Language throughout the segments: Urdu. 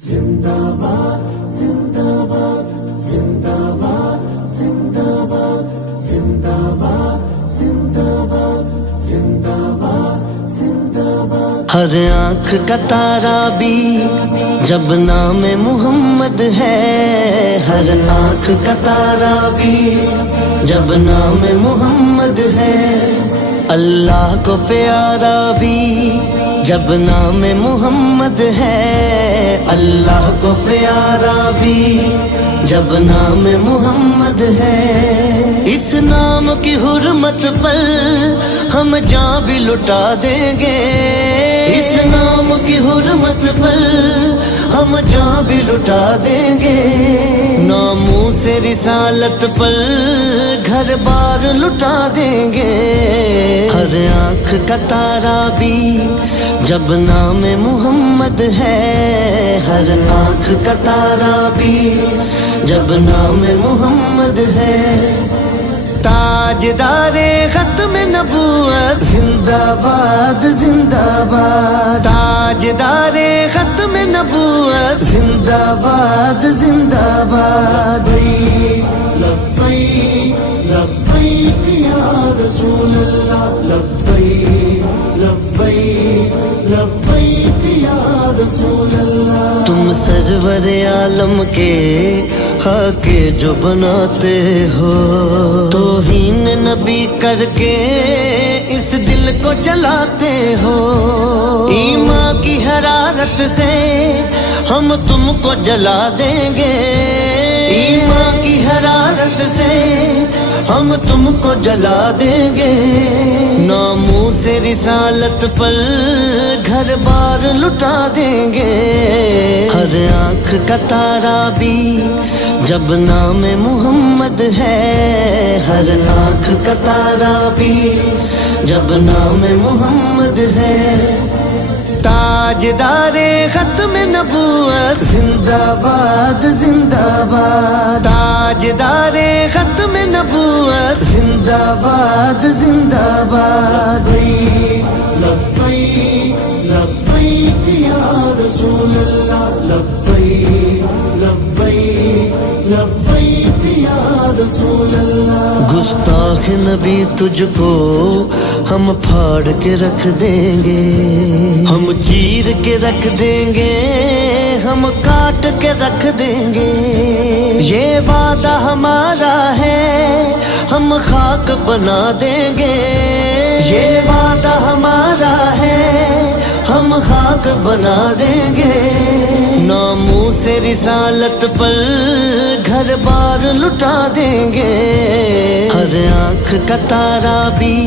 زندہ باد زندہ باد زندہ باد زندہ باد زندہ باد زندہ باد زندہ باد زندہ باد. ہر آنکھ کا تارا بھی جب نام محمد ہے، ہر آنکھ کا تارا بھی جب نام محمد ہے، اللہ کو پیارا بھی جب نام محمد ہے، اللہ کو پیارا بھی جب نام محمد ہے. اس نام کی حرمت پر ہم جان بھی لٹا دیں گے، اس نام کی حرمت پر ہم جان بھی لٹا دیں گے. ناموں سے رسالت پر گھر بار لٹا دیں گے. ہر آنکھ کا تارا بھی جب نام محمد ہے، ہر آنکھ کا تارا بھی جب نام محمد ہے. تاجدار ختم نبوت زندہ باد زندہ باد، تاجدار ختم نبوت زندہ باد زندہ باد. لبیک لبیک یا رسول اللہ، لبیک لبیک لبیک یا رسول اللہ. تم سرور عالم کے حق جو بناتے ہو، توہین نبی کر کے اس دل کو جلاتے ہو. ایمان کی حرارت سے ہم تم کو جلا دیں گے، ایمان کی حرارت سے ہم تم کو جلا دیں گے. ناموں سے رسالت پر گھر بار لٹا دیں گے. ہر آنکھ کا تارا بھی جب نام محمد ہے، ہر آنکھ کا تارا بھی جب نام محمد ہے. تاجدار ختم نبوت زندہ باد زندہ باد، تاجدار ختم نبوت زندہ باد زندہ باد. لبیک لبیک یا رسول اللہ، لبیک لبیک لبیک یا رسول اللہ. گستاخ نبی تجھ کو ہم پھاڑ کے رکھ دیں گے، ہم چیر کے رکھ دیں گے، ہم کاٹ کے رکھ دیں گے. یہ وعدہ ہمارا ہے ہم خاک بنا دیں گے، یہ وعدہ ہمارا ہے ہم خاک بنا دیں گے. ناموں سے رسالت پر گھر بار لٹا دیں گے. ہر آنکھ کا تارا بھی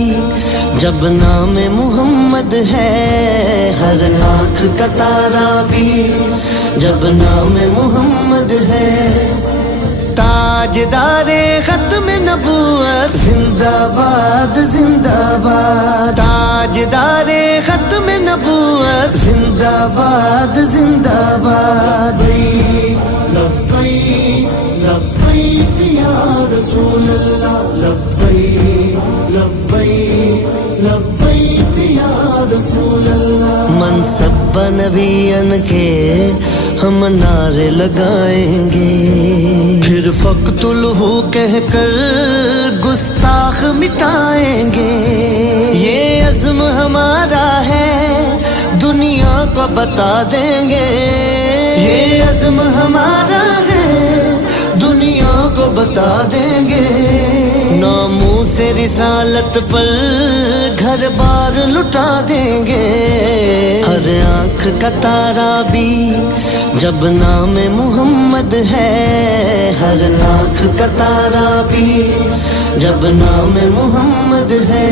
جب نام محمد ہے، ہر آنکھ کا تارا بھی جب نام محمد ہے. تاجدار ختم نبوت زندہ باد زندہ باد، تاجدار ختم نبوت زندہ باد زندہ باد. لبیک لبیک یا رسول اللہ، لبیک لبیک لبیک یا رسول اللہ. منصب نبیان کے ہم نعرے لگائیں گے، پھر فقتلہ کہہ کر گستاخ مٹائیں گے. یہ عزم ہمارا ہے دنیا کو بتا دیں گے، یہ عزم ہمارا ہے دنیا کو بتا دیں گے. ناموں سے رسالت پر گھر بار لٹا دیں گے. ہر آنکھ کا تارا بھی جب نام محمد ہے، ہر آنکھ کا تارا بھی جب نام محمد ہے.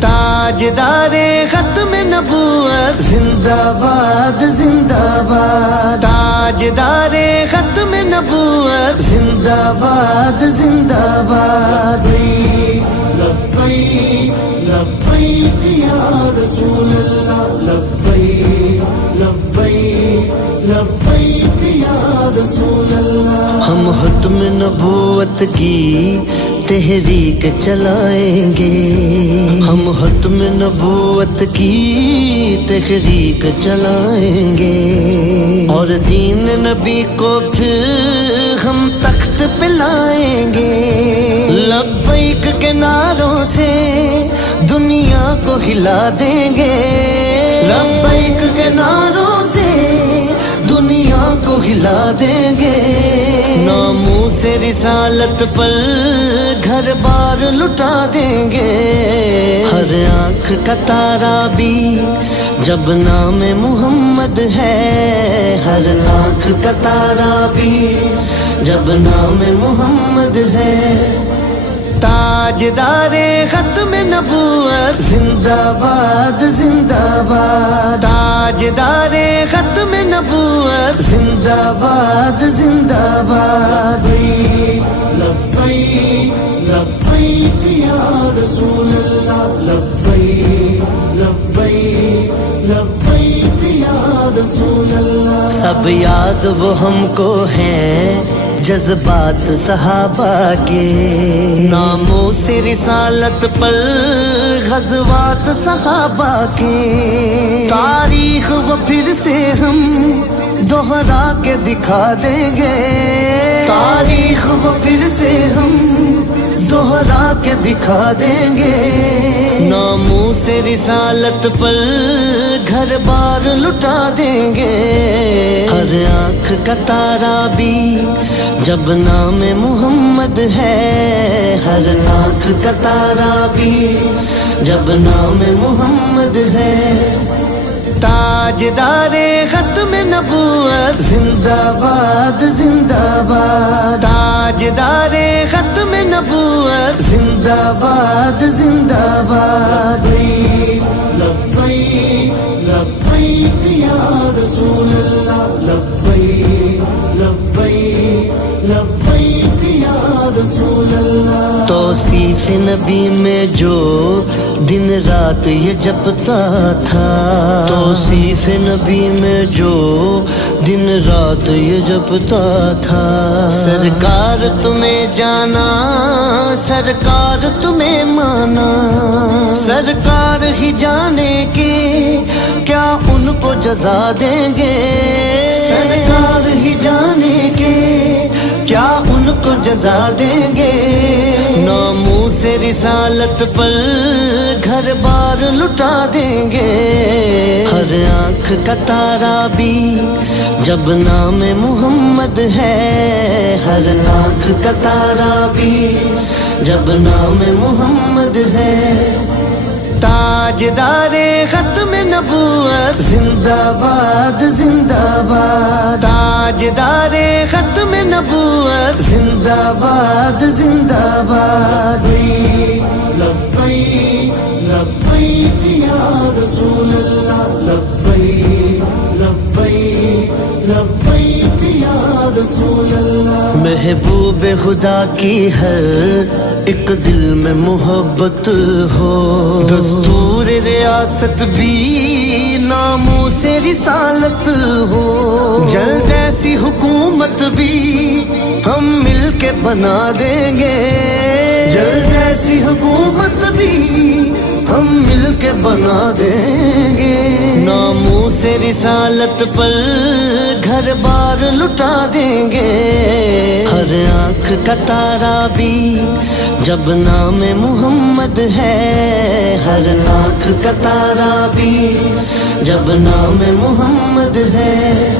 تاجدار ختم نبوت زندہ باد زندہ باد، تاجدار ختم نبوت زندہ باد زندہ باد. لبیک لبیک یا رسول اللہ، لبیک لبیک لبیک یا رسول اللہ. ہم ختم نبوت کی تحریک چلائیں گے، ہم ختم نبوت کی تحریک چلائیں گے. اور دین نبی کو پھر ہم تخت پہ لائیں گے، لبیک کے نعروں سے دنیا کو ہلا دیں گے، لبیک کے نعروں سے دنیا کو ہلا دیں گے، ناموس رسالت پر گھر بار لٹا دیں گے، ہر آنکھ کا تارا بھی جب نام محمد ہے، ہر آنکھ کا تارا بھی جب نام محمد ہے، تاجدار ختم نبوت زندہ باد زندہ باد، تاجدار ختم نبوت زندہ باد زندہ باد، لبیک لبیک یا رسول اللہ، لبیک لبیک لبیک یا رسول اللہ۔ سب یاد وہ ہم کو ہیں جذبات صحابہ کے، ناموس رسالت پر غزوات صحابہ کے، تاریخ وہ پھر سے ہم دوہرا کے دکھا دیں گے، تاریخ وہ پھر سے ہم دوہرا کے دکھا دیں گے، ناموس رسالت پر گھر بار لٹا دیں گے، ہر آنکھ کا تارا بھی جب نام محمد ہے، ہر آنکھ کا تارا بھی جب نام محمد ہے، تاجدار ختم نبوت زندہ باد زندہ باد، تاجدار ختم نبوت زندہ باد زندہ باد، لبیک لبیک یا رسول اللہ، لبیک لبیک لبیک یا رسول اللہ۔ توصیف نبی میں جو دن رات یہ جپتا تھا، توصیف نبی میں جو دن رات یہ جپتا تھا، سرکار تمہیں جانا سرکار تمہیں مانا، سرکار ہی جانے کے کیا ان کو جزا دیں گے، سرکار ہی جانے کے کیا ان کو جزا دیں گے، ناموس رسالت پر گھر بار لٹا دیں گے، ہر آنکھ کا تارا بھی جب نام محمد ہے، ہر آنکھ کا تارا بھی جب نام محمد ہے، تاجدار ختم نبوت زندہ باد زندہ باد، تاجدار ختم نبوت زندہ باد زندہ باد، لبیک لبیک یا رسول اللہ، لبیک لبیک لبیک یا رسول اللہ۔ محبوب خدا کی ہر ایک دل میں محبت ہو، دستور ریاست بھی ناموس رسالت ہو، جلد ایسی حکومت بھی ہم مل کے بنا دیں گے، جلد ایسی حکومت بھی ہم مل کے بنا دیں گے، ناموس رسالت پر گھر بار لٹا دیں گے، ہر آنکھ کا تارا بھی جب نام محمد ہے، ہر آنکھ کا تارا بھی جب نام محمد ہے،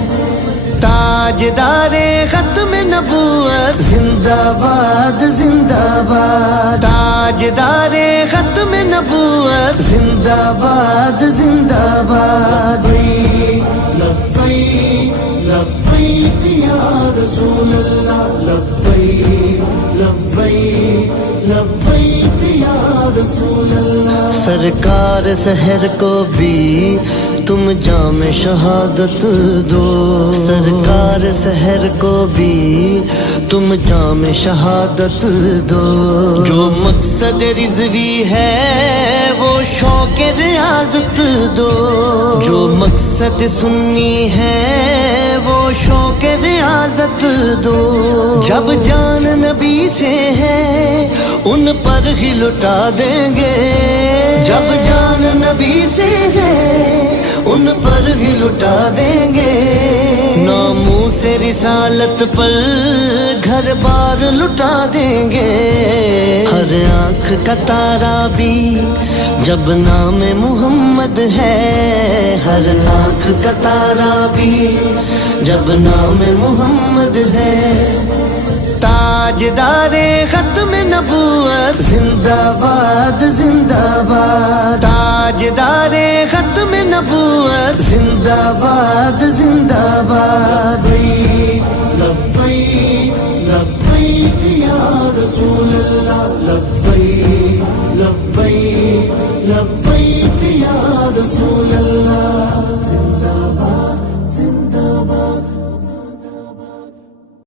تاجدار ختم نبوت زندہ باد زندہ باد، تاجدار ختم نبوت زندہ باد زندہ باد، لبیک لبیک یا رسول اللہ، لبیک لبیک لبیک یا رسول اللہ۔ سرکار سحر کو بھی تم جام شہادت دو، سرکار سحر کو بھی تم جام شہادت دو، جو مقصد رضوی ہے وہ شوق ریاضت دو، جو مقصد سنی ہے وہ شوق ریاضت دو، جب جان نبی سے ہے ان پر ہی لٹا دیں گے، جب جان نبی سے ہے ان پر ہی لٹا دیں گے، سے رسالت پر گھر بار لٹا دیں گے، ہر آنکھ کا تارا بھی جب نام محمد ہے، ہر آنکھ کا تارا بھی جب نام محمد ہے۔ تاجدار ختم نبوت زندہ باد زندہ باد، تاجدار ختم نبوت زندہ باد زندہ باد۔ لبیک لبیک یا رسول اللہ، لبیک لبیک لبیک یا رسول اللہ۔